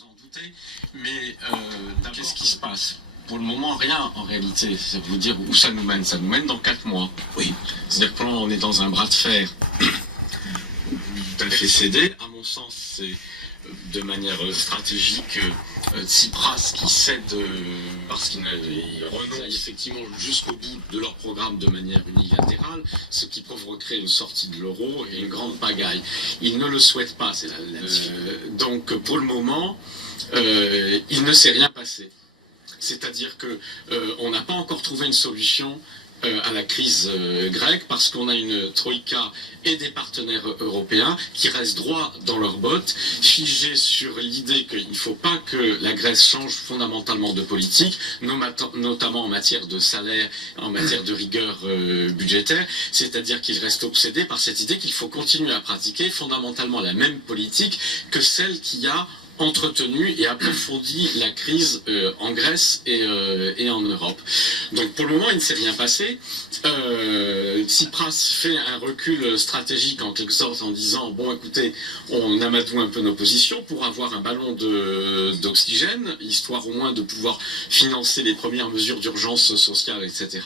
vous en doutez, mais qu'est-ce qui se passe? Pour le moment, rien en réalité. Ça veut vous dire où ça nous mène. Ça nous mène dans 4 mois. Oui. C'est-à-dire que là, on est dans un bras de fer tout à fait cédé. À mon sens, c'est de manière stratégique Tsipras qui cède parce qu'ils renoncent effectivement jusqu'au bout de leur programme de manière unilatérale, ce qui provoquerait une sortie de l'euro et une grande pagaille. Ils ne le souhaitent pas, c'est donc pour le moment, il ne s'est rien passé. C'est-à-dire qu'on n'a pas encore trouvé une solution à la crise grecque parce qu'on a une troïka et des partenaires européens qui restent droits dans leurs bottes, figés sur l'idée qu'il ne faut pas que la Grèce change fondamentalement de politique, notamment en matière de salaire, en matière de rigueur budgétaire, c'est-à-dire qu'ils restent obsédés par cette idée qu'il faut continuer à pratiquer fondamentalement la même politique que celle qui a entretenu et approfondi la crise en Grèce et en Europe. Donc pour le moment, il ne s'est rien passé. Tsipras fait un recul stratégique en quelque sorte en disant, bon écoutez, on amadoue un peu nos positions pour avoir un ballon d'oxygène, histoire au moins de pouvoir financer les premières mesures d'urgence sociale, etc.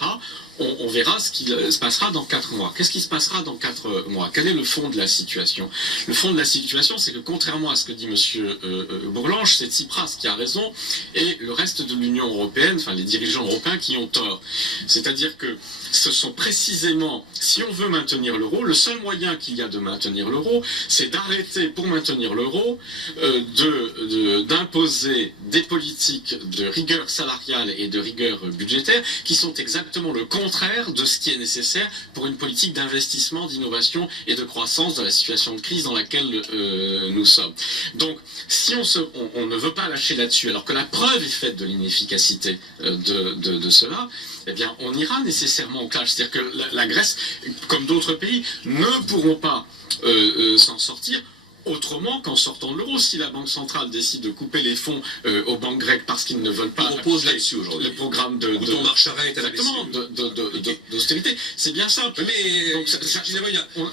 On verra ce qui se passera dans 4 mois. Qu'est-ce qui se passera dans 4 mois? Quel est le fond de la situation? Le fond de la situation, c'est que contrairement à ce que dit M. Bourlange, c'est Tsipras qui a raison et le reste de l'Union européenne, enfin les dirigeants européens qui ont tort. C'est-à-dire que ce sont précisément, si on veut maintenir l'euro, le seul moyen qu'il y a de maintenir l'euro, c'est d'arrêter, pour maintenir l'euro, d'imposer des politiques de rigueur salariale et de rigueur budgétaire qui sont exactement le contraire de ce qui est nécessaire pour une politique d'investissement, d'innovation et de croissance dans la situation de crise dans laquelle nous sommes. Donc, si on ne veut pas lâcher là-dessus, alors que la preuve est faite de l'inefficacité de cela, eh bien, on ira nécessairement au clash. C'est-à-dire que la Grèce, comme d'autres pays, ne pourront pas s'en sortir autrement qu'en sortant de l'euro. Si la Banque centrale décide de couper les fonds aux banques grecques parce qu'ils ne veulent pas propose là-dessus aujourd'hui le programme d'austérité, c'est bien simple. Mais donc,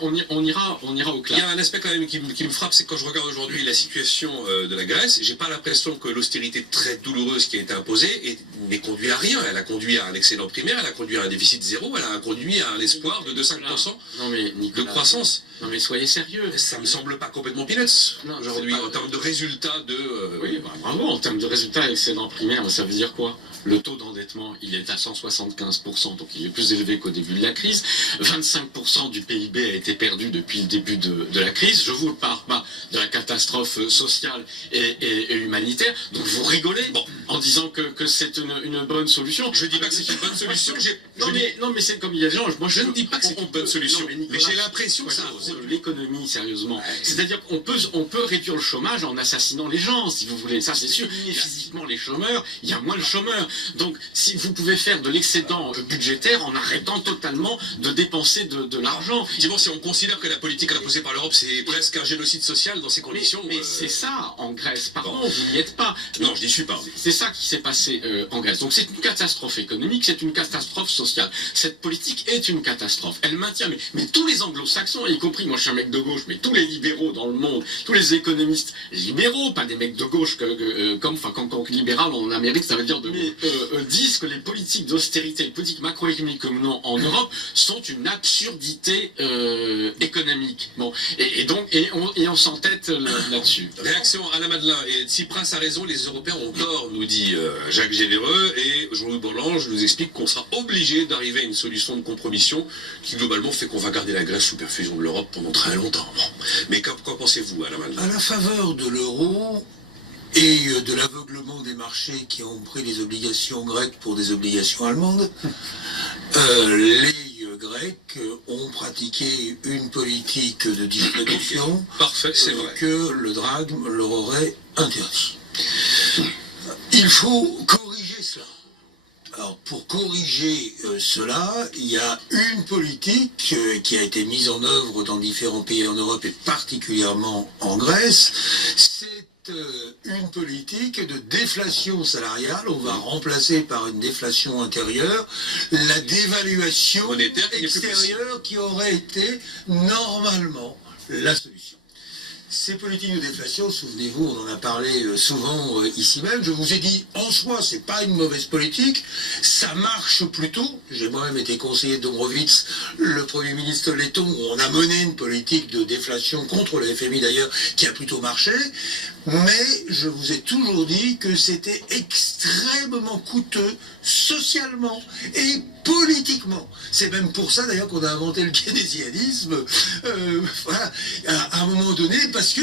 on ira au clash. Il y a un aspect quand même qui me frappe, c'est que quand je regarde aujourd'hui la situation de la Grèce, j'ai pas l'impression que l'austérité très douloureuse qui a été imposée n'ait conduit à rien. Elle a conduit à un excédent primaire, elle a conduit à un déficit zéro, elle a conduit à un espoir de 5% de croissance. Non mais soyez sérieux. Ça me semble pas complètement peanuts aujourd'hui en termes de résultats de... Oui, bravo, en termes de résultats excédent primaire, ça veut dire quoi? Le taux d'endettement, il est à 175%, donc il est plus élevé qu'au début de la crise. 25% du PIB a été perdu depuis le début de la crise. Je vous parle pas de la catastrophe sociale et humanitaire. Donc vous rigolez en disant que c'est une bonne solution. Je dis pas que c'est une bonne solution. Non mais c'est comme il y a des gens. Moi je ne dis pas que c'est une bonne solution. Mais j'ai l'impression que ça l'économie sérieusement. C'est-à-dire qu'on peut réduire le chômage en assassinant les gens, si vous voulez. Ça c'est sûr. Et physiquement les chômeurs, il y a moins de chômeurs. Donc si vous pouvez faire de l'excédent budgétaire en arrêtant totalement de dépenser de l'argent. Effectivement, si on considère que la politique imposée par l'Europe c'est presque un génocide social dans ces conditions. Mais c'est ça en Grèce. Pardon, vous n'y êtes pas. Non, je n'y suis pas. C'est ça qui s'est passé en Grèce. Donc c'est une catastrophe économique, c'est une catastrophe sociale. Cette politique est une catastrophe. Elle maintient, mais tous les anglo-saxons, y compris, moi je suis un mec de gauche, mais tous les libéraux dans le monde, tous les économistes libéraux, pas des mecs de gauche comme libéral en Amérique, ça veut dire disent que les politiques d'austérité, les politiques macroéconomiques que nous menons en Europe sont une absurdité économique. Bon, et on s'entête là-dessus. Réaction à la Madeleine. Et Tsipras a raison, les Européens ont tort, nous dit Jacques Généreux, et Jean-Louis Bourlange nous explique qu'on sera obligé d'arriver à une solution de compromission qui globalement fait qu'on va garder la Grèce sous perfusion de l'Europe pendant très longtemps. Bon. Mais qu'en pensez-vous, à la Madeleine? À la faveur de l'euro et de l'aveuglement des marchés qui ont pris les obligations grecques pour des obligations allemandes, les Grecs ont pratiqué une politique de distribution que le drachme leur aurait interdit. Il faut corriger cela. Alors pour corriger cela, il y a une politique qui a été mise en œuvre dans différents pays en Europe et particulièrement en Grèce. C'est une politique de déflation salariale. On va remplacer par une déflation intérieure la dévaluation extérieure qui aurait été normalement la solution. Ces politiques de déflation, souvenez-vous, on en a parlé souvent ici même, je vous ai dit, en soi, c'est pas une mauvaise politique, ça marche plutôt. J'ai moi-même été conseiller de Domrovitz, le Premier ministre letton, où on a mené une politique de déflation contre le FMI d'ailleurs, qui a plutôt marché, mais je vous ai toujours dit que c'était extrêmement coûteux socialement et politiquement. C'est même pour ça d'ailleurs qu'on a inventé le keynésianisme, voilà, à un moment donné, parce que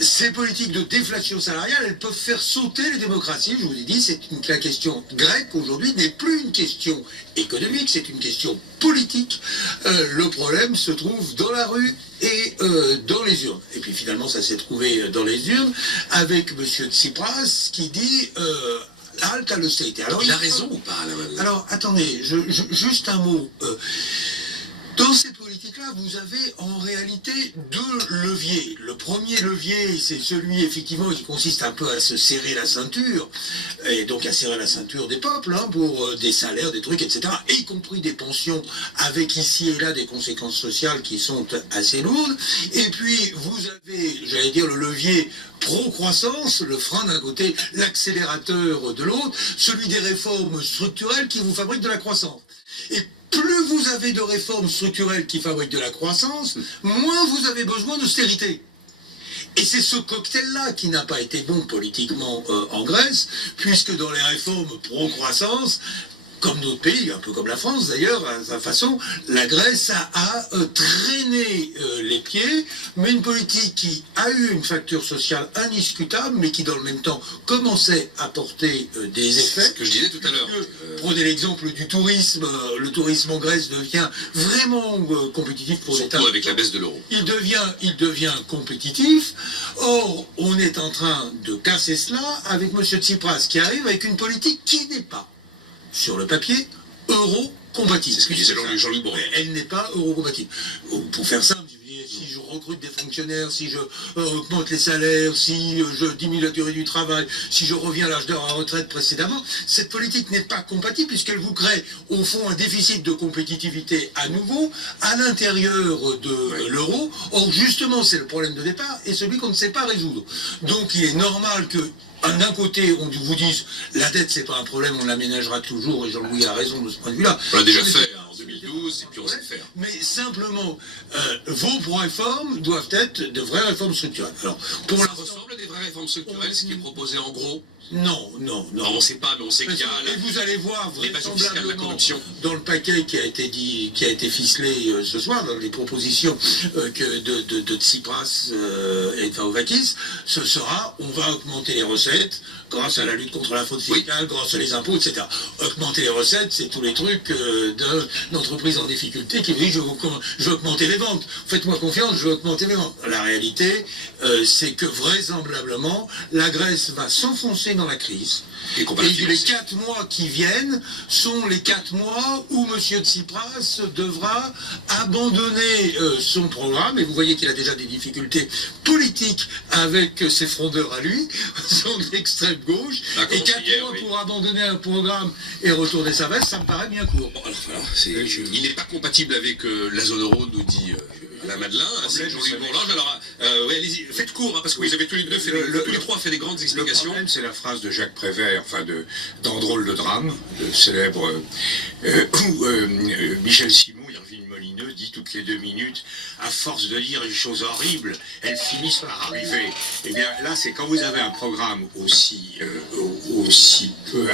ces politiques de déflation salariale, elles peuvent faire sauter les démocraties. Je vous ai dit, la question grecque aujourd'hui n'est plus une question économique, c'est une question politique. Le problème se trouve dans la rue et dans les urnes. Et puis finalement, ça s'est trouvé dans les urnes avec M. Tsipras qui dit halte à l'austérité. Alors, il a raison ou pas, là, alors, attendez, juste un mot. Dans ces politiques-là, vous avez en réalité deux leviers. Le premier levier, c'est celui, effectivement, qui consiste un peu à se serrer la ceinture, et donc à serrer la ceinture des peuples, hein, pour des salaires, des trucs, etc., y compris des pensions, avec ici et là des conséquences sociales qui sont assez lourdes. Et puis, vous avez, j'allais dire, le levier pro-croissance, le frein d'un côté, l'accélérateur de l'autre, celui des réformes structurelles qui vous fabriquent de la croissance. Et plus vous avez de réformes structurelles qui fabriquent de la croissance, moins vous avez besoin d'austérité. Et c'est ce cocktail-là qui n'a pas été bon politiquement en Grèce, puisque dans les réformes pro-croissance, comme d'autres pays, un peu comme la France d'ailleurs, à sa façon, la Grèce a traîné les pieds, mais une politique qui a eu une facture sociale indiscutable, mais qui dans le même temps commençait à porter des effets. C'est ce que je disais tout à l'heure. Prenez l'exemple du tourisme, le tourisme en Grèce devient vraiment compétitif pour l'État. Surtout avec la baisse de l'euro. Il devient compétitif. Or, on est en train de casser cela avec M. Tsipras, qui arrive avec une politique qui n'est pas, sur le papier, euro-compatible. C'est ce que disait Jean-Luc Borloo. Elle n'est pas euro-compatible. Pour faire simple, si je recrute des fonctionnaires, si je augmente les salaires, si je diminue la durée du travail, si je reviens à l'âge de la retraite précédemment, cette politique n'est pas compatible puisqu'elle vous crée au fond un déficit de compétitivité à nouveau à l'intérieur de l'euro. Or justement c'est le problème de départ et celui qu'on ne sait pas résoudre. Donc il est normal que d'un côté, on vous dise la dette c'est pas un problème, on l'aménagera toujours, et Jean-Louis a raison de ce point de vue-là. On l'a déjà fait en 2012, et puis on sait le faire. Mais simplement, vos réformes doivent être de vraies réformes structurelles. Alors, pour ça ressemble à des vraies réformes structurelles, ce qui est proposé en gros. Non. On ne sait pas, mais on sait qu'il y a et vous allez voir vraisemblablement la dans le paquet qui a été ficelé ce soir, dans les propositions de Tsipras et de Varoufakis, ce sera on va augmenter les recettes grâce à la lutte contre la fraude fiscale, grâce à les impôts, etc. Augmenter les recettes, c'est tous les trucs d'entreprises en difficulté qui disent je veux augmenter les ventes. Faites-moi confiance, je veux augmenter mes ventes. La réalité, c'est que vraisemblablement, la Grèce va s'enfoncer dans la crise. Et les 4 mois qui viennent sont les 4 mois où M. Tsipras devra abandonner son programme. Et vous voyez qu'il a déjà des difficultés politiques avec ses frondeurs à lui, son extrême gauche. Et 4 mois pour abandonner un programme et retourner sa veste, ça me paraît bien court. Bon, alors, voilà, il n'est pas compatible avec la zone euro, nous dit la Madeleine, c'est Jean-Luc Bourlange. Alors, allez-y, faites court, hein, parce que vous avez tous les trois fait des grandes explications. Le problème, c'est la phrase de Jacques Prévert, dans Drôle de drame, le célèbre, où Michel Simon, Irvine Molineux, dit toutes les 2 minutes, à force de dire des choses horribles, elles finissent par arriver. Et bien là, c'est quand vous avez un programme aussi peu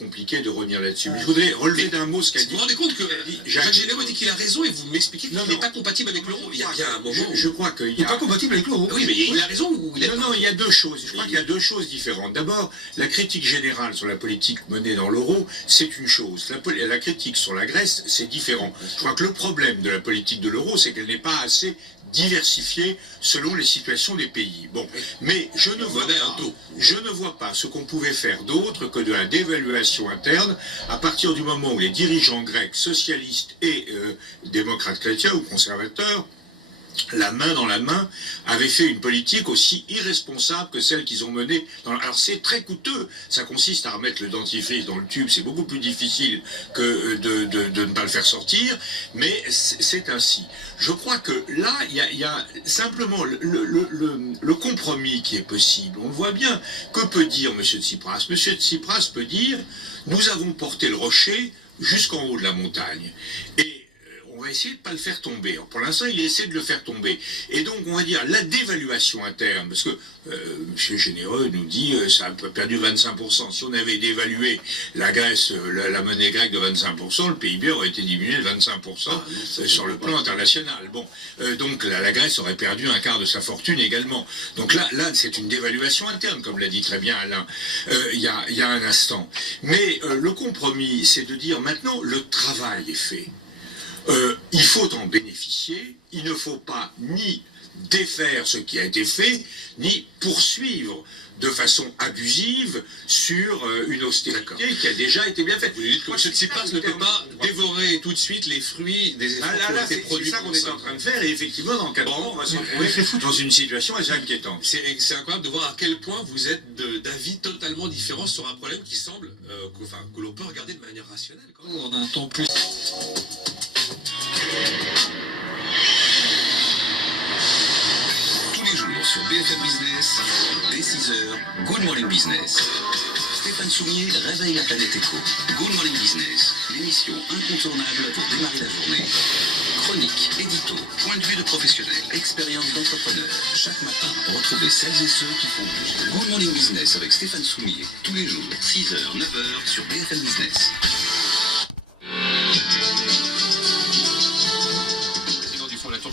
compliqué de revenir là-dessus. Mais je voudrais relever d'un mot ce qu'a dit. Vous vous rendez compte que Jacques Généreux dit qu'il a raison et vous m'expliquez qu'il n'est pas compatible avec l'euro. Il y a bien un moment. Je crois qu'il n'est pas compatible avec l'euro. Oui, mais il a raison ou il a Non, il y a 2 choses. Je crois qu'il y a 2 choses différentes. D'abord, la critique générale sur la politique menée dans l'euro, c'est une chose. La critique sur la Grèce, c'est différent. Je crois que le problème de la politique de l'euro, c'est qu'elle n'est pas assez diversifiée selon les situations des pays. Bon, mais je ne vois pas ce qu'on pouvait faire d'autre que de la dévaluation interne à partir du moment où les dirigeants grecs, socialistes et démocrates chrétiens ou conservateurs la main dans la main, avaient fait une politique aussi irresponsable que celle qu'ils ont menée. Alors c'est très coûteux, ça consiste à remettre le dentifrice dans le tube, c'est beaucoup plus difficile que de ne pas le faire sortir, mais c'est ainsi. Je crois que là, il y a simplement le compromis qui est possible. On le voit bien. Que peut dire M. Tsipras? M. Tsipras peut dire, nous avons porté le rocher jusqu'en haut de la montagne. Et on va essayer de ne pas le faire tomber. Alors pour l'instant, il essaie de le faire tomber. Et donc, on va dire, la dévaluation interne, parce que M. Généreux nous dit, ça a perdu 25%. Si on avait dévalué la Grèce, la monnaie grecque de 25%, le PIB aurait été diminué de 25% sur le plan international. Bon, donc la Grèce aurait perdu un quart de sa fortune également. Donc là c'est une dévaluation interne, comme l'a dit très bien Alain, il y a un instant. Mais le compromis, c'est de dire, maintenant, le travail est fait. Il faut en bénéficier, il ne faut pas ni défaire ce qui a été fait, ni poursuivre de façon abusive sur une austérité qui a déjà été bien faite. Vous dites que M. Tsipras ne peut pas dévorer tout de suite les fruits des efforts qui ont été produits. C'est ça qu'on est en train de faire, et effectivement, dans 4 ans, on va se retrouver dans une situation assez inquiétante. C'est incroyable de voir à quel point vous êtes d'avis totalement différents sur un problème qui semble que l'on peut regarder de manière rationnelle. On a un temps plus... Tous les jours sur BFM Business, dès 6h, Good Morning Business. Stéphane Soumier réveille la planète éco. Good Morning Business, l'émission incontournable pour démarrer la journée. Chronique, édito, point de vue de professionnel, expérience d'entrepreneur. Chaque matin, retrouvez celles et ceux qui font bouger. Good Morning Business avec Stéphane Soumier. Tous les jours, 6h, 9h sur BFM Business.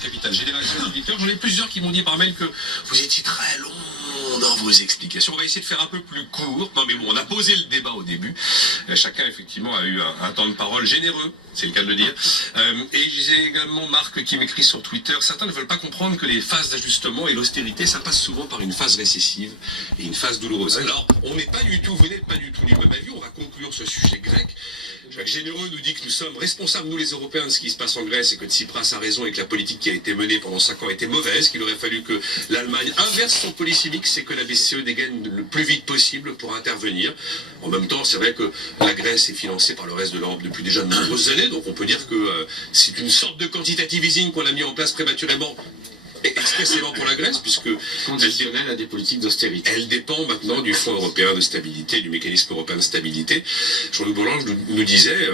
Capital Génération d'Auditeurs, j'en ai plusieurs qui m'ont dit par mail que vous étiez très long dans vos explications. On va essayer de faire un peu plus court. Non mais bon, on a posé le débat au début. Chacun effectivement a eu un temps de parole généreux, c'est le cas de le dire. Et j'ai également Marc qui m'écrit sur Twitter, certains ne veulent pas comprendre que les phases d'ajustement et l'austérité, ça passe souvent par une phase récessive et une phase douloureuse. Alors, on n'est pas du tout, vous n'êtes pas du tout du même avis, on va conclure ce sujet grec. Jacques Généreux nous dit que nous sommes responsables, nous les Européens, de ce qui se passe en Grèce et que Tsipras a raison et que la politique qui a été menée pendant 5 ans était mauvaise, qu'il aurait fallu que l'Allemagne inverse son policy mix, c'est que la BCE dégaine le plus vite possible pour intervenir. En même temps, c'est vrai que la Grèce est financée par le reste de l'Europe depuis déjà de nombreuses années, donc on peut dire que c'est une sorte de quantitative easing qu'on a mis en place prématurément expressément pour la Grèce, puisque conditionnelle à des politiques d'austérité. Elle dépend maintenant du Fonds européen de stabilité, du mécanisme européen de stabilité. Jean-Louis Bourlange nous disait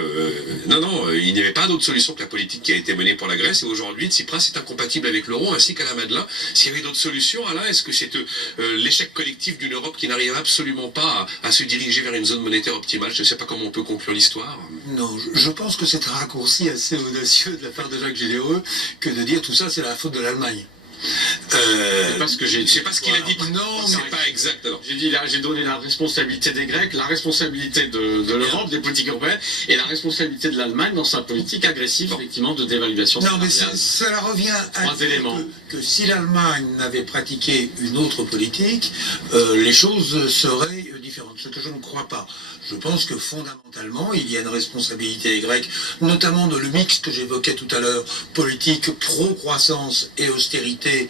non, il n'y avait pas d'autre solution que la politique qui a été menée pour la Grèce, et aujourd'hui Tsipras est incompatible avec l'euro ainsi qu'à la Madeleine. S'il y avait d'autres solutions, Alain, est-ce que c'est l'échec collectif d'une Europe qui n'arrive absolument pas à se diriger vers une zone monétaire optimale? Je ne sais pas comment on peut conclure l'histoire. Non, je pense que c'est un raccourci assez audacieux de la part de Jacques Généreux que de dire tout ça c'est la faute de l'Allemagne. C'est pas ce que j'ai dit. C'est pas ce qu'il a dit. Non, c'est pas exact. J'ai dit là, j'ai donné la responsabilité des Grecs, la responsabilité de l'Europe, des politiques européennes, et la responsabilité de l'Allemagne dans sa politique agressive, effectivement, de dévaluation. Non, mais salariale. cela revient à Trois éléments. que si l'Allemagne n'avait pratiqué une autre politique, les choses seraient différentes. Ce que je ne crois pas. Je pense que fondamentalement, il y a une responsabilité des Grecs, notamment de le mix que j'évoquais tout à l'heure, politique pro-croissance et austérité,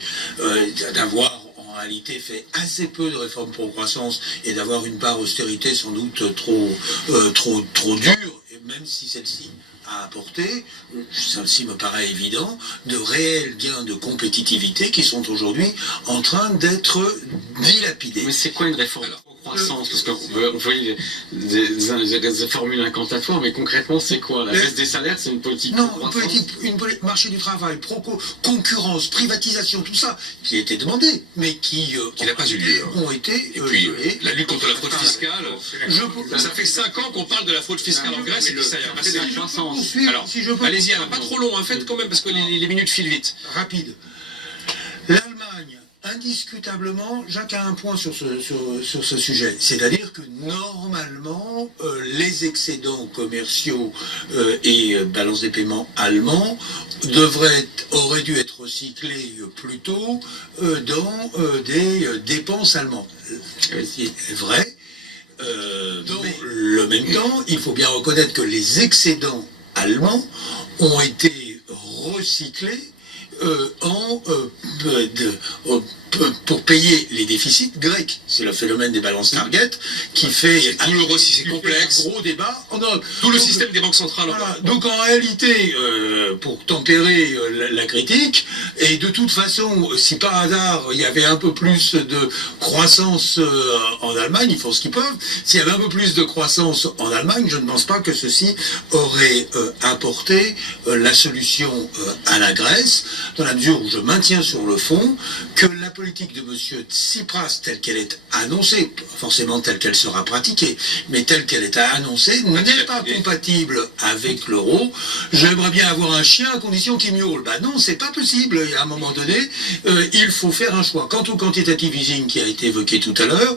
d'avoir en réalité fait assez peu de réformes pro-croissance et d'avoir une part austérité sans doute trop dure, et même si celle-ci a apporté, celle-ci me paraît évident, de réels gains de compétitivité qui sont aujourd'hui en train d'être dilapidés. Mais c'est quoi une réforme croissance, parce qu'on voit des formules incantatoires, mais concrètement, c'est quoi? La baisse des salaires, c'est une politique non, de croissance. marché du travail, concurrence, privatisation, tout ça, qui a été demandé, mais qui n'a pas eu lieu. Ont été et puis, la lutte contre la fraude fiscale, ça fait 5 ans qu'on parle de la fraude fiscale en Grèce, et puis ça y a passé la croissance. Alors, allez-y, pas trop long, en fait, quand même, parce que les minutes filent vite. Rapide. L'Allemagne, indiscutablement, Jacques a un point sur ce sujet. C'est-à-dire que normalement, les excédents commerciaux et balance des paiements allemands auraient dû être recyclés plus tôt dans des dépenses allemandes. C'est vrai. Dans le même temps, il faut bien reconnaître que les excédents allemands ont été recyclés pour payer les déficits grecs. C'est le phénomène des balances target qui fait tout l'euro si c'est complexe, un gros débat en Europe. Tout le système des banques centrales. Voilà. Donc en réalité, pour tempérer la critique, et de toute façon, si par hasard il y avait un peu plus de croissance en Allemagne, ils font ce qu'ils peuvent, s'il y avait un peu plus de croissance en Allemagne, je ne pense pas que ceci aurait apporté la solution à la Grèce, dans la mesure où je maintiens sur le fond que la politique de M. Tsipras, telle qu'elle est annoncée, pas forcément telle qu'elle sera pratiquée, mais telle qu'elle est annoncée, n'est pas compatible avec l'euro. J'aimerais bien avoir un chien à condition qu'il miaule. Ben non, c'est pas possible. À un moment donné, il faut faire un choix. Quant au quantitative easing qui a été évoqué tout à l'heure,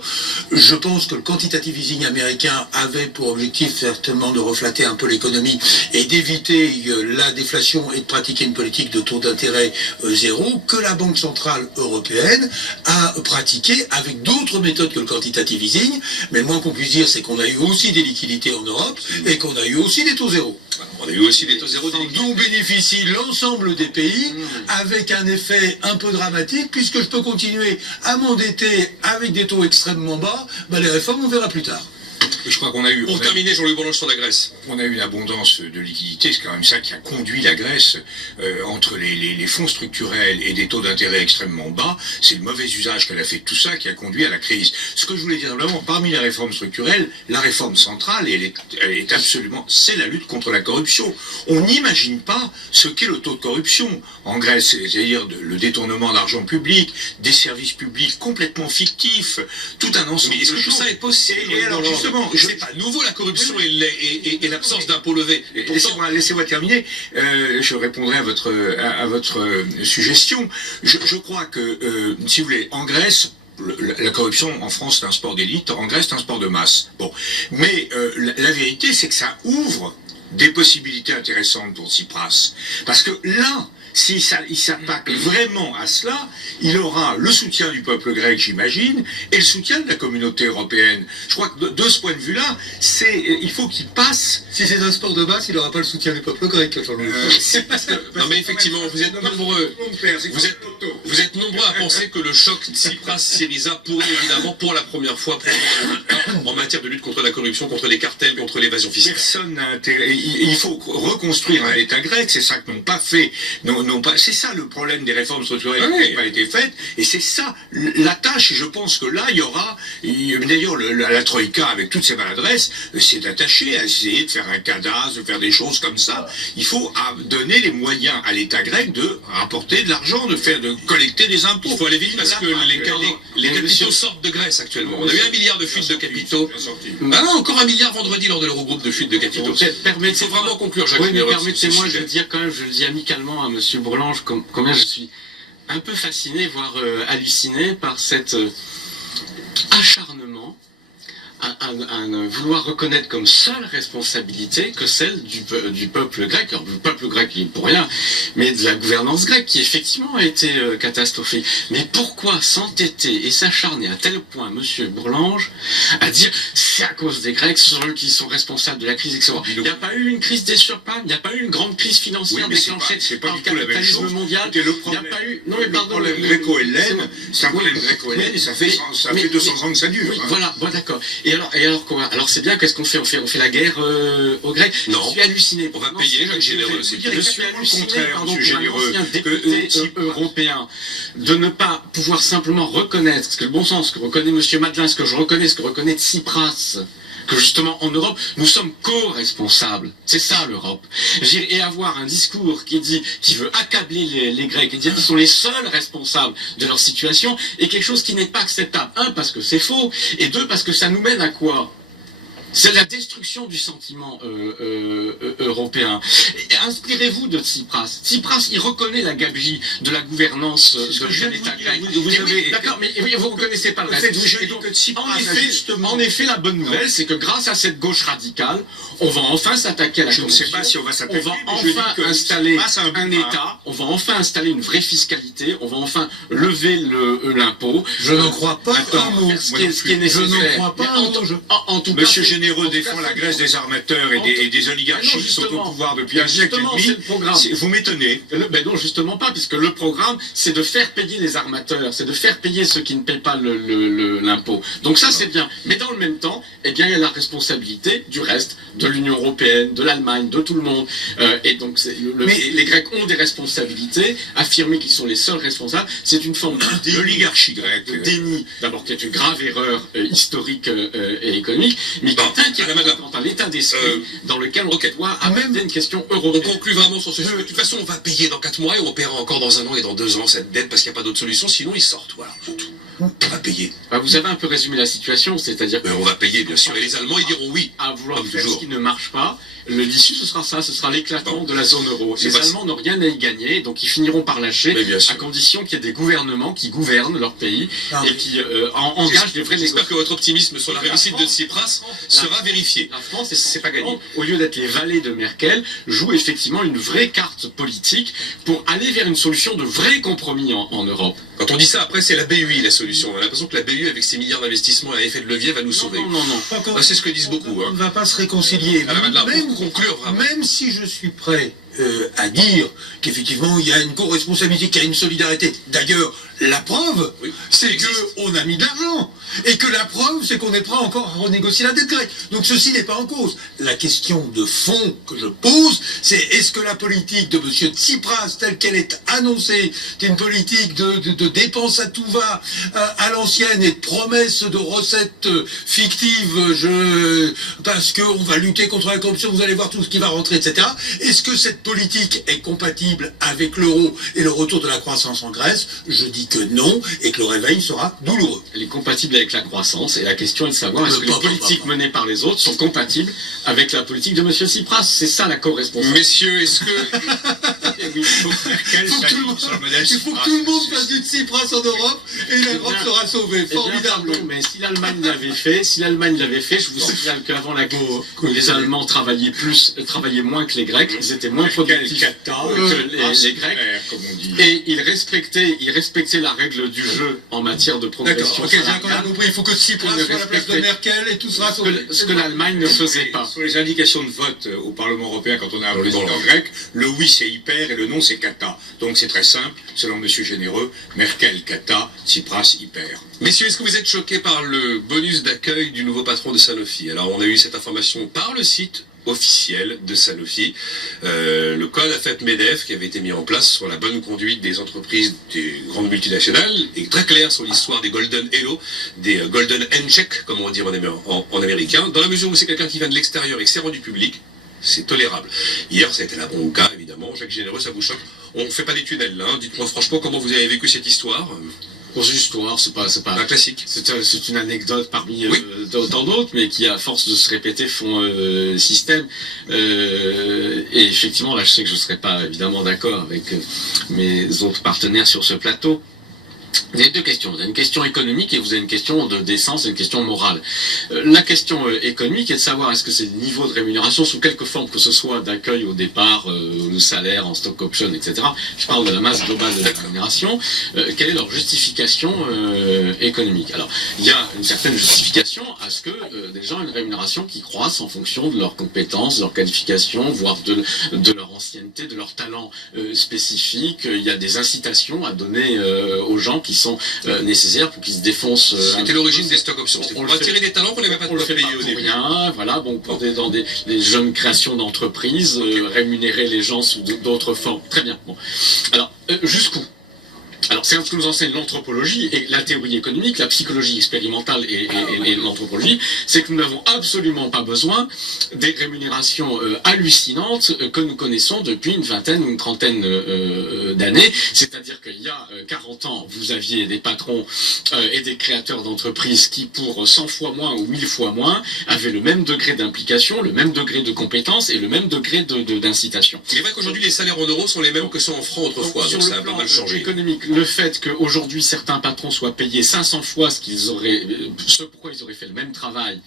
je pense que le quantitative easing américain avait pour objectif certainement de reflatter un peu l'économie et d'éviter la déflation et de pratiquer une politique de taux d'intérêt zéro que la Banque centrale européenne a pratiqué avec d'autres méthodes que le quantitative easing, mais le moins qu'on puisse dire, c'est qu'on a eu aussi des liquidités en Europe et qu'on a eu aussi des taux zéro. On a eu aussi des taux zéro dont bénéficie l'ensemble des pays, avec un effet un peu dramatique, puisque je peux continuer à m'endetter avec des taux extrêmement bas, ben les réformes on verra plus tard. Je crois qu'on a eu... Pour terminer, Jean-Louis Bourlanges sur la Grèce. On a eu une abondance de liquidités, c'est quand même ça qui a conduit la Grèce entre les fonds structurels et des taux d'intérêt extrêmement bas. C'est le mauvais usage qu'elle a fait de tout ça qui a conduit à la crise. Ce que je voulais dire simplement, parmi les réformes structurelles, la réforme centrale, elle est absolument, c'est la lutte contre la corruption. On n'imagine pas ce qu'est le taux de corruption en Grèce, c'est-à-dire le détournement d'argent public, des services publics complètement fictifs, tout un ensemble. Mais est-ce que tout ça est possible? Et alors justement, c'est pas nouveau la corruption et l'absence d'impôts levés. Laissez-moi terminer. Je répondrai à votre suggestion. Je crois que, si vous voulez, en Grèce, la corruption en France c'est un sport d'élite, en Grèce c'est un sport de masse. Bon, mais la vérité c'est que ça ouvre des possibilités intéressantes pour Tsipras, parce que là, s'il s'attaque vraiment à cela, il aura le soutien du peuple grec, j'imagine, et le soutien de la communauté européenne. Je crois que de ce point de vue-là, il faut qu'il passe... Si c'est un sport de masse, il n'aura pas le soutien du peuple grec, Jean-Louis. Non mais effectivement, vous êtes nombreux. Vous êtes nombreux à penser que le choc Tsipras-Syriza pourrait évidemment, pour la première fois, en matière de lutte contre la corruption, contre les cartels, contre l'évasion fiscale. Personne n'a intérêt. Il faut reconstruire un État grec, c'est ça que n'ont pas fait. C'est ça le problème des réformes structurelles qui n'ont pas été faites, et c'est ça la tâche, et je pense que là, il y aura, d'ailleurs la Troïka, avec toutes ses maladresses, s'est attachée à essayer de faire un cadastre, de faire des choses comme ça. Il faut donner les moyens à l'État grec de rapporter de l'argent, de collecter des impôts. Il faut aller vite parce que les capitaux sortent de Grèce actuellement. On a eu 1 milliard de fuites de capitaux. Encore 1 milliard vendredi lors de l'Eurogroupe de fuites de capitaux. Il faut vraiment conclure, Jacques. Oui, mais permettez-moi, je veux dire quand même, je le dis amicalement à M. Bourlanges, combien je suis un peu fasciné, voire halluciné par cet acharnement à ne vouloir reconnaître comme seule responsabilité que celle du peuple grec. Alors, le peuple grec, il est pour rien, mais de la gouvernance grecque qui effectivement a été catastrophique. Mais pourquoi s'entêter et s'acharner à tel point, monsieur Bourlanges, à dire c'est à cause des Grecs, ceux qui sont responsables de la crise, etc. Il n'y a pas eu une crise des surplaces, il n'y a pas eu une grande crise financière déclenchée par le capitalisme mondial. Il n'y a pas eu... Non mais pardon, le problème gréco-hellène, c'est un problème gréco-hellène et ça fait 200 ans que ça dure. Oui, voilà, bon, d'accord. Et alors quoi? Alors c'est bien, qu'est-ce qu'on fait? On fait la guerre aux Grecs? Non. Je suis halluciné. On va payer, Jacques Généreux. Je suis halluciné, pardon, pour un ancien député européen, de ne pas pouvoir simplement reconnaître ce que le bon sens, ce que reconnaît M. Madelin, ce que je reconnais, ce que reconnaît Tsipras, que justement en Europe, nous sommes co-responsables. C'est ça l'Europe. Et avoir un discours qui veut accabler les Grecs et dire qu'ils sont les seuls responsables de leur situation, est quelque chose qui n'est pas acceptable. Un, parce que c'est faux, et deux, parce que ça nous mène à quoi? C'est la destruction du sentiment européen. Inspirez-vous de Tsipras. Tsipras, il reconnaît la gabegie de la gouvernance de l'État grec. D'accord, mais vous ne reconnaissez pas le reste. En effet, la bonne nouvelle, c'est que grâce à cette gauche radicale, on va enfin s'attaquer à la corruption. Je ne sais pas si on va s'attaquer. On va enfin installer un État, on va enfin installer une vraie fiscalité, on va enfin lever l'impôt. Je n'en crois pas un mot. Ce qui est nécessaire. Je n'en crois pas un mot. En tout cas, Généreux défend la Grèce des armateurs et des oligarchies qui sont au pouvoir depuis un siècle et c'est le demi. programme. Vous m'étonnez. Ben non, justement pas, puisque le programme, c'est de faire payer les armateurs, c'est de faire payer ceux qui ne payent pas l'impôt. Donc ça, c'est bien. Mais dans le même temps, eh bien, il y a la responsabilité du reste, de l'Union européenne, de l'Allemagne, de tout le monde. Et donc, les Grecs ont des responsabilités. Affirmer qu'ils sont les seuls responsables, c'est une forme de L'oligarchie grecque. déni, d'abord, qui est une grave erreur historique et économique, mais Bon, qui inquiète Madame Lagarde, quant à l'état d'esprit dans lequel on doit Même- aborder une question On européenne. conclut vraiment sur ce sujet. De toute façon, on va payer dans 4 mois et on paiera encore dans 1 an et dans 2 ans cette dette parce qu'il n'y a pas d'autre solution. Sinon, ils sortent. Voilà, c'est tout. On va payer. Vous avez un peu résumé la situation, c'est-à-dire que On va payer, bien sûr. Et les Allemands, ils diront oui. à vouloir Comme faire toujours. ce qui ne marche pas, l'issue ce sera ça, ce sera l'éclatement Bon. de la zone euro. C'est Les pas- Allemands n'ont rien à y gagner, donc ils finiront par lâcher, Mais bien sûr. à condition qu'il y ait des gouvernements qui gouvernent leur pays Ah, et mais- qui engagent des vrais J'espère que négociations. votre optimisme sur la réussite de Tsipras sera vérifié. La France, C'est pas gagné. au lieu d'être les valets de Merkel, joue effectivement une vraie carte politique pour aller vers une solution de vrai compromis en Europe. Quand on dit ça, après, c'est la BUI la solution. On a l'impression que la BUI, avec ses milliards d'investissements et effet de levier, va nous sauver. Non, non, non. Encore- Ah, c'est ce que disent beaucoup. On Hein. ne va pas se réconcilier. Alors, Madame, Même- pour conclure, vraiment. Même si je suis prêt à dire qu'effectivement il y a une co-responsabilité, qu'il y a une solidarité. D'ailleurs, la preuve, Oui, c'est ça existe. qu'on a mis de l'argent. Et que la preuve, c'est qu'on est prêt encore à renégocier la dette grecque. Donc ceci n'est pas en cause. La question de fond que je pose, c'est est-ce que la politique de M. Tsipras, telle qu'elle est annoncée, c'est une politique de dépenses à tout va, à l'ancienne, et de promesses de recettes fictives, parce qu'on va lutter contre la corruption, vous allez voir tout ce qui va rentrer, etc. Est-ce que cette politique est compatible avec l'euro et le retour de la croissance en Grèce? Je dis que non, et que le réveil sera douloureux. Elle est compatible avec la croissance, et la question est de savoir est-ce que les Pas. politiques menées par les autres sont compatibles avec la politique de M. Tsipras. C'est ça la co-responsabilité. Messieurs, est-ce que... Merkel Il faut que tout le monde- sur le modèle il faut que Tsipras. tout le monde fasse du Tsipras en Europe, et l'Europe bien. sera sauvée. Eh bien, Formidable. pardon, mais si l'Allemagne l'avait fait, je vous signale qu'avant la crise, les Allemands travaillaient moins que les Grecs, ils étaient moins Merkel, productifs Kata, que les Grecs. comme on dit. Et ils respectaient la règle du jeu en matière de D'accord, progression ok, j'ai salariale, compris, il faut que Tsipras Il ne soit à la place de respectait- Merkel et tout sera sauvé. ce que l'Allemagne ne faisait pas. Sur les indications de vote au Parlement européen quand on a un Dans le président Nord. grec, le oui c'est hyper et le non c'est kata. Donc c'est très simple, selon M. Généreux, Merkel kata, Tsipras hyper. Messieurs, est-ce que vous êtes choqués par le bonus d'accueil du nouveau patron de Sanofi? Alors, on a eu cette information par le site officiel de Sanofi, le code AFEP-MEDEF qui avait été mis en place sur la bonne conduite des entreprises des grandes multinationales est très clair sur l'histoire des Golden Hello, des Golden Handshake, comme on dit en américain, dans la mesure où c'est quelqu'un qui vient de l'extérieur et que c'est rendu public, c'est tolérable. Hier, ça a été la bronca, évidemment. Jacques Généreux, ça vous choque? On ne fait pas des tunnels, là. Hein. Dites-moi franchement comment vous avez vécu cette histoire. Pour cette histoire, c'est pas Un classique. c'est une anecdote parmi Oui. tant d'autres, mais qui, à force de se répéter, font système. Et effectivement, là, je sais que je ne serai pas évidemment d'accord avec mes autres partenaires sur ce plateau. Vous avez deux questions. Vous avez une question économique et vous avez une question d'essence et une question morale. La question économique est de savoir est-ce que c'est le niveau de rémunération sous quelque forme que ce soit d'accueil au départ, le salaire en stock option, etc. Je parle de la masse globale de la rémunération. Quelle est leur justification économique? Alors, il y a une certaine justification à ce que des gens aient une rémunération qui croisse en fonction de leurs compétences, de leurs qualifications, voire de leur ancienneté, de leur talent spécifique. Il y a des incitations à donner aux gens qui sont nécessaires pour qu'ils se défoncent. C'était l'origine des stock options. C'était on pour le fait- attirer des talents qu'on n'avait pas On le fait payé pas au pour début. rien, voilà, bon, dans des jeunes créations d'entreprises, rémunérer les gens sous d'autres formes. Très bien. Bon. Alors, jusqu'où? Alors, c'est ce que nous enseigne l'anthropologie et la théorie économique, la psychologie expérimentale et l'anthropologie, c'est que nous n'avons absolument pas besoin des rémunérations hallucinantes que nous connaissons depuis une vingtaine ou une trentaine d'années. C'est-à-dire qu'il y a 40 ans, vous aviez des patrons et des créateurs d'entreprises qui, pour 100 fois moins ou 1000 fois moins, avaient le même degré d'implication, le même degré de compétence et le même degré d'incitation. Il est vrai qu'aujourd'hui, les salaires en euros sont les mêmes que ceux en francs autrefois, Sur donc le ça a pas plan mal changé. économique, le fait qu'aujourd'hui certains patrons soient payés 500 fois ce pourquoi ils auraient fait le même travail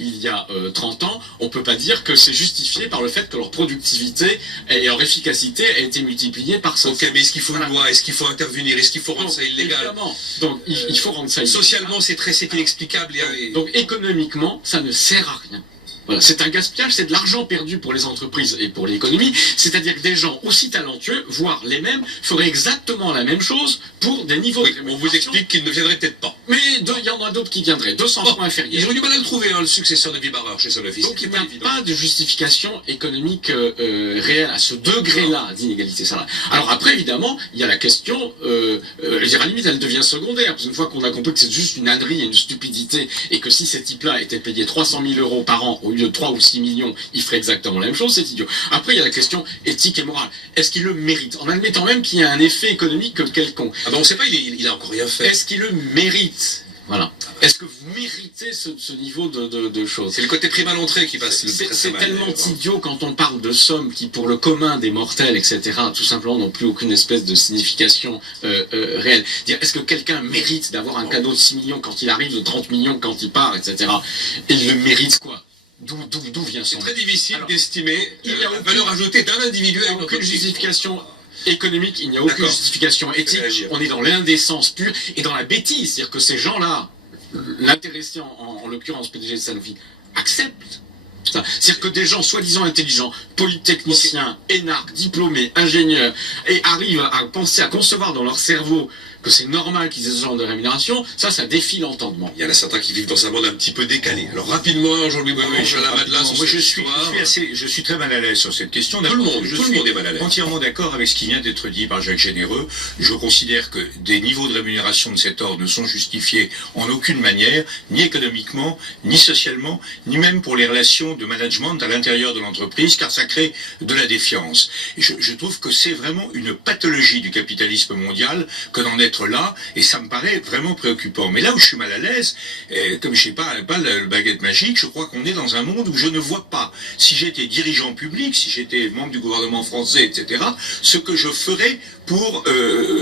il y a 30 ans, on ne peut pas dire que c'est justifié par le fait que leur productivité et leur efficacité a été multipliée par 500. Ok, mais est-ce qu'il faut une loi? Est-ce qu'il faut intervenir? Est-ce qu'il faut rendre Donc, ça illégal? évidemment. Donc il faut rendre ça illégal. Socialement, c'est inexplicable. Donc économiquement, ça ne sert à rien. Voilà, c'est un gaspillage, c'est de l'argent perdu pour les entreprises et pour l'économie. C'est-à-dire que des gens aussi talentueux, voire les mêmes, feraient exactement la même chose pour des niveaux Oui, de on rémunération. vous explique qu'il ne viendrait peut-être pas. Mais il y en a d'autres qui viendraient, 200 Bon, francs inférieurs. ils ont du mal à le trouver, hein, le successeur de Vibareur chez Sanofi. Donc il n'y a pas de justification économique réelle à ce degré-là d'inégalité salariale. Alors après, évidemment, il y a la question, je dirais à la limite, elle devient secondaire, parce qu'une fois qu'on a compris que c'est juste une ânerie et une stupidité, et que si ces types-là étaient payés 300 000 € par an au lieu de 3 ou 6 millions, ils feraient exactement la même chose, c'est idiot. Après, il y a la question éthique et morale. Est-ce qu'il le mérite? En admettant même qu'il y a un effet économique quelconque. Ah ben on ne sait pas, il a encore rien fait. Est-ce qu'il le mérite? Voilà. Est-ce que vous méritez ce niveau de choses? C'est le côté prime à l'entrée qui passe. C'est tellement idiot quand on parle de sommes qui, pour le commun des mortels, etc., tout simplement n'ont plus aucune espèce de signification réelle. Est-ce que quelqu'un mérite d'avoir un cadeau de 6 millions quand il arrive, de 30 millions quand il part, etc. Et il le mérite quoi? D'où vient son... C'est très difficile d'estimer il y a la valeur ajoutée d'un individu Il n'y a avec aucune notre justification économique, il n'y a aucune D'accord. justification éthique, on est dans l'indécence pure et dans la bêtise, c'est-à-dire que ces gens-là, l'intéressé en l'occurrence PDG de Sanofi, acceptent ça. C'est-à-dire que des gens soi-disant intelligents, polytechniciens, énarques, diplômés, ingénieurs, et arrivent à penser, à concevoir dans leur cerveau que c'est normal qu'ils aient ce genre de rémunération, ça défie l'entendement. Il y en a certains qui vivent dans un monde un petit peu décalé. Alors rapidement, Jean-Louis Boulouche, à la Madeleine, Moi, je suis très mal à l'aise sur cette question. Tout le monde suis est mal à l'aise. Entièrement d'accord avec ce qui vient d'être dit par Jacques Généreux. Je considère que des niveaux de rémunération de cet ordre ne sont justifiés en aucune manière, ni économiquement, ni socialement, ni même pour les relations de management à l'intérieur de l'entreprise, car ça crée de la défiance. Et je trouve que c'est vraiment une pathologie du capitalisme mondial que d'en être là, et ça me paraît vraiment préoccupant. Mais là où je suis mal à l'aise, comme je n'ai pas le baguette magique, je crois qu'on est dans un monde où je ne vois pas, si j'étais dirigeant public, si j'étais membre du gouvernement français, etc., ce que je ferais pour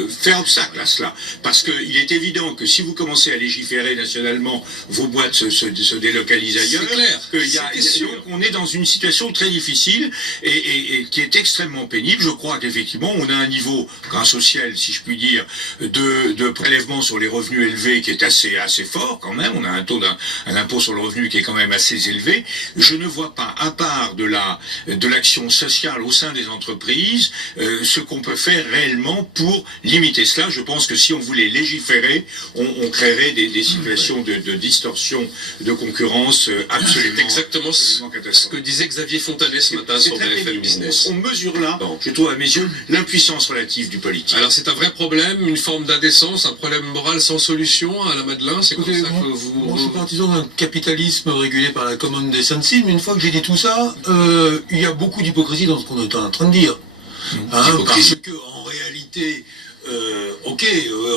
faire obstacle à cela. Parce qu'il est évident que si vous commencez à légiférer nationalement, vos boîtes se délocalisent ailleurs. C'est clair. Donc on est dans une situation très difficile et qui est extrêmement pénible. Je crois qu'effectivement, on a un niveau, grâce au ciel, si je puis dire, de prélèvement sur les revenus élevés qui est assez fort quand même. On a un taux d'un impôt sur le revenu qui est quand même assez élevé. Je ne vois pas, à part de l'action sociale au sein des entreprises, ce qu'on peut faire réellement pour limiter cela. Je pense que si on voulait légiférer, on créerait des situations de distorsion de concurrence absolument. C'est exactement ce que disait Xavier Fontanet ce matin sur BFM Business. On mesure là, je trouve à mes yeux, l'impuissance relative du politique. Alors c'est un vrai problème, une forme d'indécence, un problème moral sans solution à la Madeleine. C'est comme ça que vous... Moi, je suis partisan d'un capitalisme régulé par la common decency, mais une fois que j'ai dit tout ça, il y a beaucoup d'hypocrisie dans ce qu'on est en train de dire. Parce que en réalité,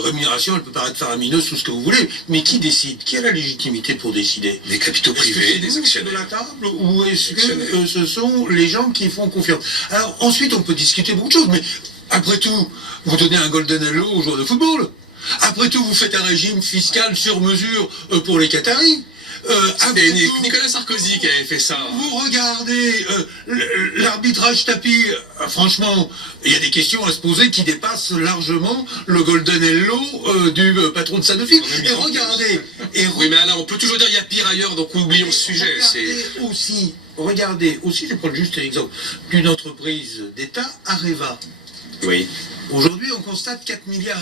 rémunération, elle peut paraître faramineuse, tout ce que vous voulez, mais qui décide? Qui a la légitimité pour décider? Des capitaux Est-ce que privés, c'est des nous, actionnaires. de la table, ou est-ce que ce sont les gens qui font confiance? Alors ensuite, on peut discuter beaucoup de choses, mais après tout, vous donnez un golden hello aux joueurs de football. Après tout, vous faites un régime fiscal sur mesure pour les Qataris. C'était Nicolas Sarkozy qui avait fait ça. Vous regardez l'arbitrage tapis, franchement, il y a des questions à se poser qui dépassent largement le golden hello du patron de Sanofi. Et regardez... Oui, mais alors on peut toujours dire qu'il y a pire ailleurs, donc oublions ce sujet. Regardez aussi, je prends juste un exemple, d'une entreprise d'État, Areva. Oui. Aujourd'hui, on constate 4,5 milliards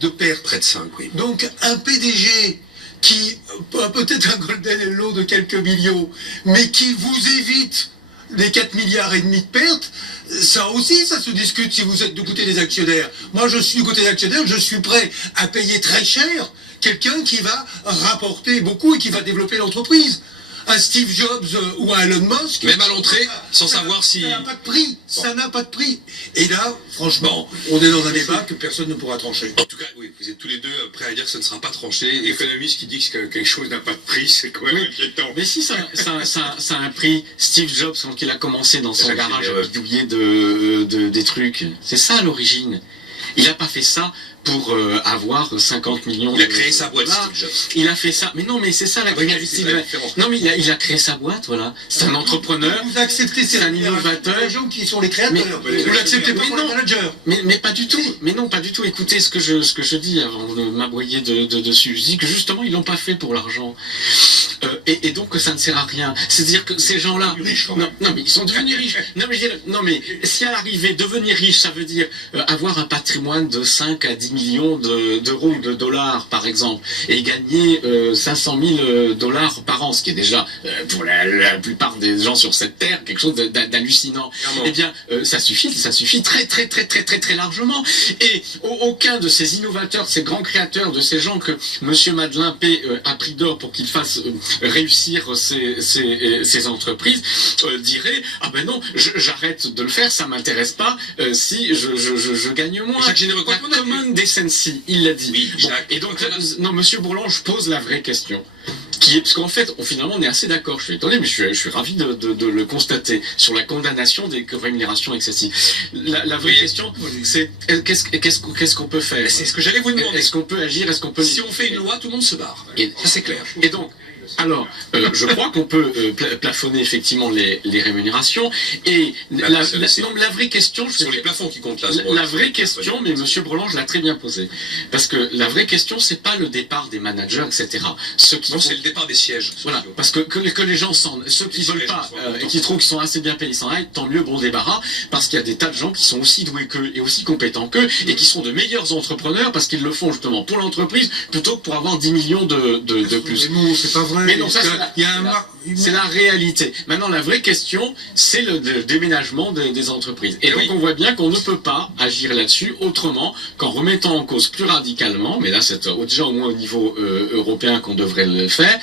de pertes. Près de 5, oui. Donc un PDG qui a peut-être un golden hello de quelques millions, mais qui vous évite les 4,5 milliards de pertes, ça aussi, ça se discute si vous êtes du côté des actionnaires. Moi, je suis du côté des actionnaires, je suis prêt à payer très cher quelqu'un qui va rapporter beaucoup et qui va développer l'entreprise. Un Steve Jobs ou un Elon Musk. Même à l'entrée, sans savoir si... Ça n'a pas de prix. Ça n'a pas de prix. Et là, franchement, on est dans un débat que personne ne pourra trancher. En tout cas, oui, vous êtes tous les deux prêts à dire que ce ne sera pas tranché. Et L'économiste qui dit que quelque chose n'a pas de prix, c'est quand même inquiétant. Mais si ça a un prix, Steve Jobs, quand il a commencé dans son garage à bidouiller des trucs, c'est ça l'origine. Il n'a pas fait ça pour avoir 50 millions. Il a créé sa boîte, dollars. Steve Jobs. Il a fait ça. Mais non, mais c'est ça la c'est la différence. Non, mais il a créé sa boîte, voilà. C'est un entrepreneur. Vous acceptez C'est un innovateur. les gens qui sont les créateurs. Mais Vous l'acceptez pas mais pour non. le manager. Mais pas du tout. Mais non, pas du tout. Écoutez ce que je dis avant de m'aboyer dessus. Je dis que justement, ils l'ont pas fait pour l'argent. Et donc que ça ne sert à rien. C'est-à-dire que ces gens-là, non, mais ils sont devenus riches. Non mais, non mais si à l'arrivée devenir riche, ça veut dire avoir un patrimoine de 5 à 10 millions d'euros ou de dollars par exemple, et gagner 500 000 dollars par an, ce qui est déjà pour la plupart des gens sur cette terre quelque chose d'hallucinant. Eh bien, ça suffit très largement. Et aucun de ces innovateurs, de ces grands créateurs, de ces gens que Monsieur Madeleine P a pris d'or pour qu'ils fassent réussir ces entreprises, dirait ah ben non, j'arrête de le faire, ça m'intéresse pas si je gagne moins. Jacques Généreux, La common decency, il l'a dit. Oui, Bon, et donc non, Monsieur Bourlange, je pose la vraie question. Qui est, parce qu'en fait, finalement, on est assez d'accord. Je suis étonné, mais je suis ravi de le constater sur la condamnation des rémunérations excessives. La vraie question, c'est qu'est-ce qu'on peut faire? C'est ce que j'allais vous demander. Est-ce qu'on peut agir? Est-ce qu'on peut... Si on fait une loi, tout le monde se barre. Ça, c'est clair. Et donc, alors, je crois qu'on peut plafonner effectivement les rémunérations. Et la vraie question... Ce sont les plafonds qui comptent là. La vraie question, mais M. Bourlange l'a très bien posée. Parce que la vraie question, c'est pas le départ des managers, etc. Non, c'est le départ des sièges. Voilà, parce que les gens ceux qui veulent pas, et qui trouvent qu'ils sont assez bien payés, s'en aillent, tant mieux, bon débarras, parce qu'il y a des tas de gens qui sont aussi doués qu'eux et aussi compétents qu'eux, et qui sont de meilleurs entrepreneurs, parce qu'ils le font justement pour l'entreprise, plutôt que pour avoir 10 millions de plus. Mais non, c'est pas vrai. Mais non, ça, c'est la réalité. Maintenant, la vraie question, c'est le déménagement des entreprises. Et donc, on voit bien qu'on ne peut pas agir là-dessus autrement qu'en remettant en cause plus radicalement, mais là, c'est déjà au moins au niveau européen qu'on devrait le faire,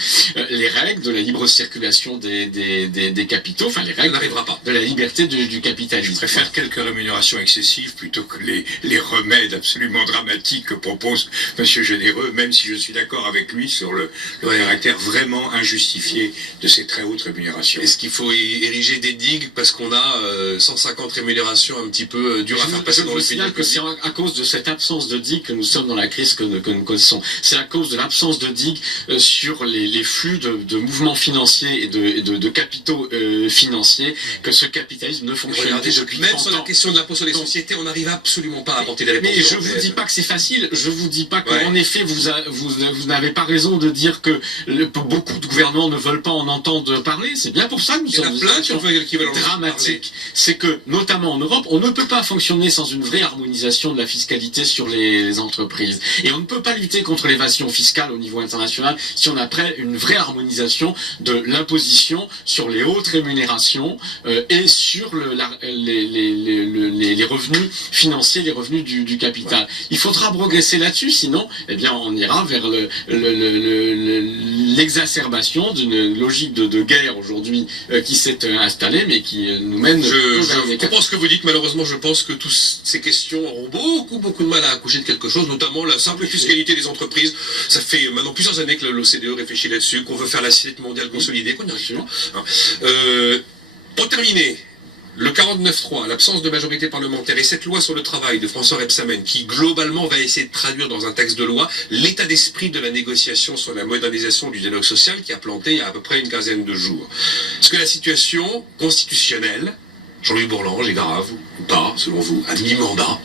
les règles de la libre circulation des capitaux, enfin les règles de la liberté du capitalisme. Je préfère quelques rémunérations excessives plutôt que les remèdes absolument dramatiques que propose M. Généreux, même si je suis d'accord avec lui sur le caractère vraiment injustifié de ces très hautes rémunérations. Est-ce qu'il faut ériger des digues parce qu'on a 150 rémunérations un petit peu dures à faire passer dans le pays? Que c'est à cause de cette absence de digues que nous sommes dans la crise que nous connaissons. C'est à cause de l'absence de digues sur les flux de mouvements financiers et de capitaux financiers que ce capitalisme ne fonctionne pas depuis 30 ans. Même sur la question de l'impôt sur les sociétés, on n'arrive absolument pas à apporter des réponses. Mais je vous dis pas que c'est facile, je vous dis pas qu'en effet vous n'avez pas raison de dire que beaucoup de gouvernements ne veulent pas en entendre parler. C'est bien pour ça que nous sommes dans une situation dramatique. C'est que, notamment en Europe, on ne peut pas fonctionner sans une vraie harmonisation de la fiscalité sur les entreprises. Et on ne peut pas lutter contre l'évasion fiscale au niveau international si on a une vraie harmonisation de l'imposition sur les hautes rémunérations et sur les revenus financiers, les revenus du capital. Il faudra progresser là-dessus, sinon, eh bien, on ira vers l'exacerbation d'une logique de guerre aujourd'hui qui s'est installée, mais qui nous mène... Je comprends ce que vous dites. Malheureusement, je pense que toutes ces questions auront beaucoup de mal à accoucher de quelque chose, notamment la simple fiscalité des entreprises. Ça fait maintenant plusieurs années que l'OCDE réfléchit là-dessus, qu'on veut faire l'assiette mondiale consolidée, qu'on n'y arrive pas. Pour terminer, le 49.3, l'absence de majorité parlementaire et cette loi sur le travail de François Rebsamen qui globalement va essayer de traduire dans un texte de loi l'état d'esprit de la négociation sur la modernisation du dialogue social qui a planté il y a à peu près une quinzaine de jours. Est-ce que la situation constitutionnelle, Jean-Louis Bourlange, est grave ou pas, selon vous, à mi-mandat,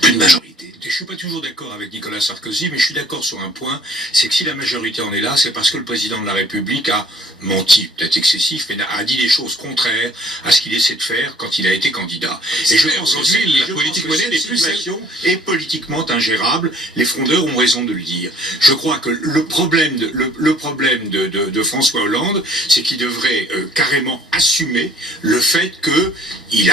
plus de majorité? Je ne suis pas toujours d'accord avec Nicolas Sarkozy, mais je suis d'accord sur un point, c'est que si la majorité en est là, c'est parce que le président de la République a menti, peut-être excessif, mais a dit des choses contraires à ce qu'il essaie de faire quand il a été candidat. Et je pense aujourd'hui, la politique monnaie n'est plus celle est politiquement ingérable, les frondeurs ont raison de le dire. Je crois que le problème de François Hollande, c'est qu'il devrait carrément assumer le fait que il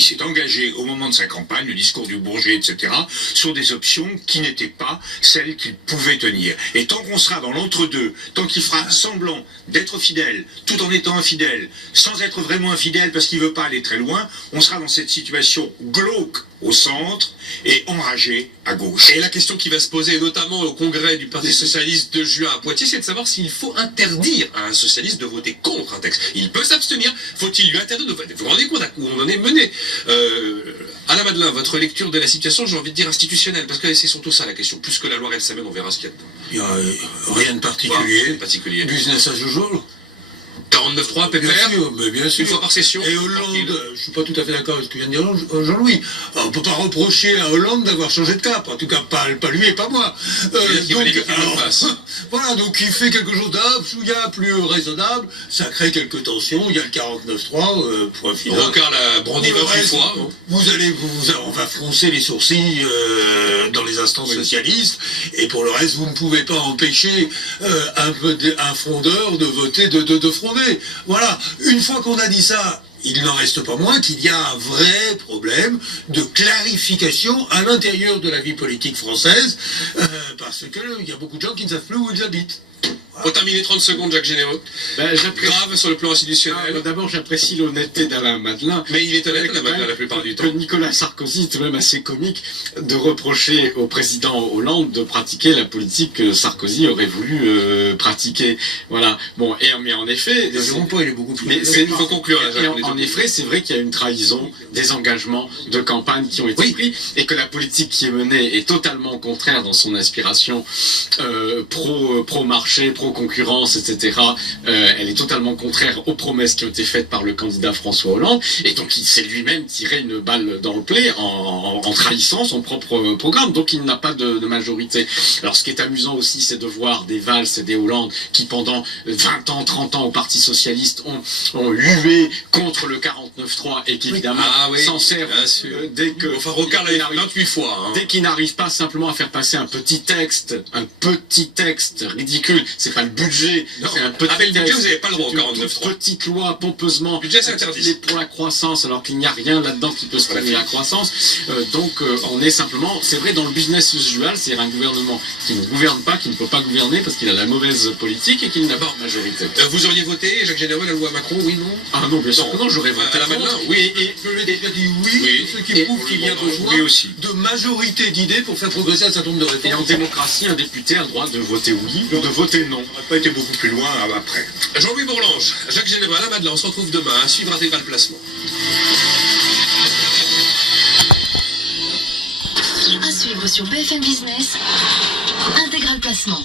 s'est engagé au moment de sa campagne, le discours du Bourget, etc., sur des options qui n'étaient pas celles qu'il pouvait tenir. Et tant qu'on sera dans l'entre-deux, tant qu'il fera semblant d'être fidèle, tout en étant infidèle, sans être vraiment infidèle parce qu'il ne veut pas aller très loin, on sera dans cette situation glauque au centre et enragé à gauche. Et la question qui va se poser, notamment au congrès du Parti Socialiste de juin à Poitiers, c'est de savoir s'il faut interdire à un socialiste de voter contre un texte. Il peut s'abstenir. Faut-il lui interdire de voter? Vous vous rendez compte à où on en est mené? Alain Madelin, votre lecture de la situation, j'ai envie de dire institutionnelle, parce que c'est surtout ça la question. Plus que la loi Rebsamen, on verra ce qu'il y a dedans. Il n'y a rien de particulier. Business as usual. 49.3, pépère. Bien sûr, mais bien sûr. Une fois par session. Et Hollande, je ne suis pas tout à fait d'accord avec ce que vient de dire Jean-Louis. On ne peut pas reprocher à Hollande d'avoir changé de cap. En tout cas, pas lui et pas moi. Voilà, donc il fait quelque chose d'absolument plus raisonnable. Ça crée quelques tensions. Il y a le 49.3, point final. Rocard l'a brandi 28 fois. On va froncer les sourcils dans les instances socialistes. Et pour le reste, vous ne pouvez pas empêcher un frondeur de voter, de fronder. Voilà, une fois qu'on a dit ça, il n'en reste pas moins qu'il y a un vrai problème de clarification à l'intérieur de la vie politique française, parce qu'il y a beaucoup de gens qui ne savent plus où ils habitent. Pour terminer, 30 secondes, Jacques Généreux. Grave sur le plan institutionnel. D'abord, j'apprécie l'honnêteté d'Alain Madelin. Mais il est honnête, Alain Madelin, la plupart du temps. Que Nicolas Sarkozy est tout de même assez comique de reprocher au président Hollande de pratiquer la politique que Sarkozy aurait voulu pratiquer. Voilà. Bon, mais en effet... il est beaucoup plus... Il faut conclure. En effet, c'est vrai qu'il y a une trahison des engagements de campagne qui ont été pris et que la politique qui est menée est totalement contraire dans son aspiration pro-marché, pro-concurrence, etc. Elle est totalement contraire aux promesses qui ont été faites par le candidat François Hollande, et donc il s'est lui-même tiré une balle dans le pied en trahissant son propre programme, donc il n'a pas de majorité. Alors ce qui est amusant aussi, c'est de voir des Valls et des Hollande qui pendant 20 ans, 30 ans au Parti Socialiste ont hué contre le 49.3 et qui évidemment s'en servent dès que... Enfin, Rocard l'a 28 fois. Dès qu'il n'arrive pas simplement à faire passer un petit texte ridicule, c'est pas le budget, c'est un petit avec le budget, vous n'avez pas le droit au 49.3. Petite loi pompeusement budget, c'est interdit pour la croissance, alors qu'il n'y a rien là-dedans qui peut stimuler la croissance. Donc on est simplement, c'est vrai, dans le business usual, c'est-à-dire un gouvernement qui ne gouverne pas, qui ne peut pas gouverner parce qu'il a la mauvaise politique et qu'il n'a pas de majorité. Vous auriez voté, Jacques Généreux, la loi Macron, oui, non? Ah non, bien sûr que non, j'aurais voté à la Madelin. Oui, et je l'ai déjà dit ce qui prouve qu'il y a besoin de majorité d'idées pour faire progresser un certain nombre de réformes. Et en démocratie, un député a le droit de voter oui ou de voter non. On n'a pas été beaucoup plus loin après. Jean-Louis Bourlange, Jacques Généreux, Alain Madelin, on se retrouve demain à suivre Intégral Placement. À suivre sur BFM Business, Intégral Placement.